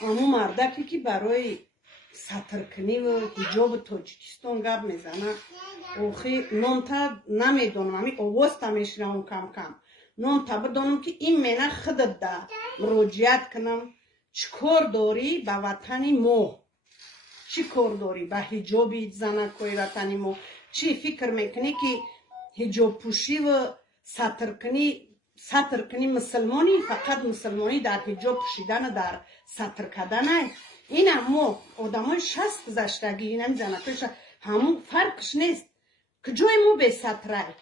اما مردکی که برای سطرکنی و حجاب تاجیکستان گپ میزنه اوخی نون تا نمیدونم همی آواز تا میشنم کم کم نون تا بدونم که این منه خودت ده مراجعت کنم چکار داری به وطن ما چی کار داری به حجابی زنکای وطن ما چی فکر میکنی که حجاب پوشی و سطرکنی مسلمانی فقط مسلمانی در حجاب پوشیدن در سطر کردن این ما آدمای 60 گذشتگی اینم زنکایش همون فرقش نیست که جای ما به سطره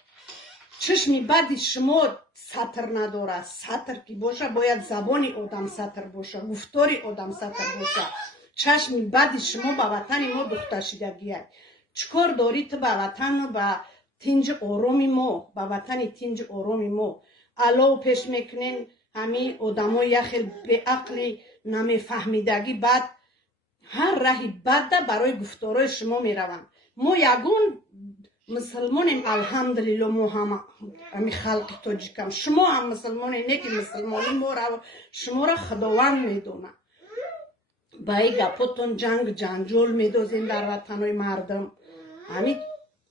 چشمی بدی شما سطر نداره سطر که باشه باید زبانی آدم سطر باشه گفتاری آدم سطر باشه چشمی بدی شما به وطن ما دختشیدگی چکار داری تو به وطن و به تنج آرامی ما به وطن تنج آرامی ما علاو پیش میکنین همین آدمای یخیل به عقلی نمیفهمیدگی بعد هر راهی بد برای گفتارای شما میروند ما یگون مسلمانیم الحمدلله ما همه خلق تاجیکم شما هم مسلمان اینه که مسلمانی ما را شما را خداوند میدونه با ای گپاتون جنجال میدازین در وطنهای مردم همین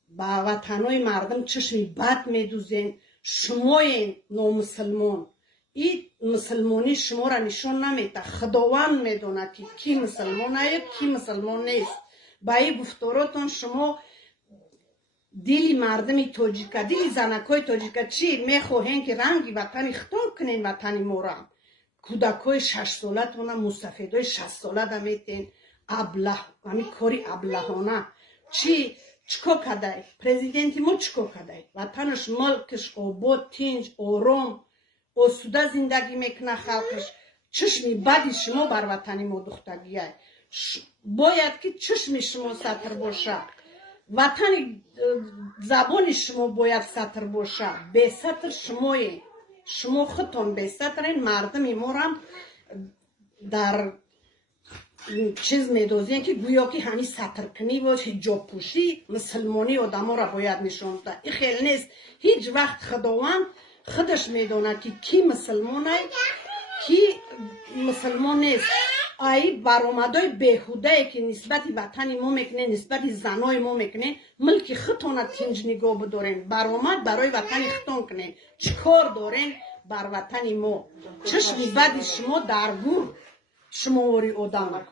با وطنهای مردم چشمی بد میدوزین شمای نامسلمان این مسلمانی شما را نشون نمیده خداوند میدونه که کی مسلمان است کی مسلمان نیست با این گفتاراتون شما دلی مردم تاجیکا دلی زنکای تاجیکا چی میخواهین که رنگی وطن خطاب کنین وطن ما را کودکای 6 ساله تونه مستفیدای 60 ساله دا میتین ابله همین کاری ابلهانه چیکار کرده پرزیدنت ما چیکار کرده وطنش ملکش آباد تنج آرام آسوده زندگی میکنه خلقش چشمی بدی شما بر وطن ما دختگیه باید که چشم شما سطر باشه وطن زبان شما باید سطر باشه به سطر شما خودتون به سطر این مردم ما را در چیز میدازین که گویا که همین سطر کنی و حجاب پوشی مسلمانی آدم ها را باید نشون ده این خیلی نیست هیچ وقت خداوند خودش میدونه که کی مسلمانه کی مسلمان نیست ای برآمدای بیهوده که نسبت وطن ما میکنه نسبت زنای ما میکنه ملک خودتون تنج نگاه بدارین برآمد برای وطن خودتون کنین چیکار دارین بر وطن ما چشمی بد شما درگور شما وری آدم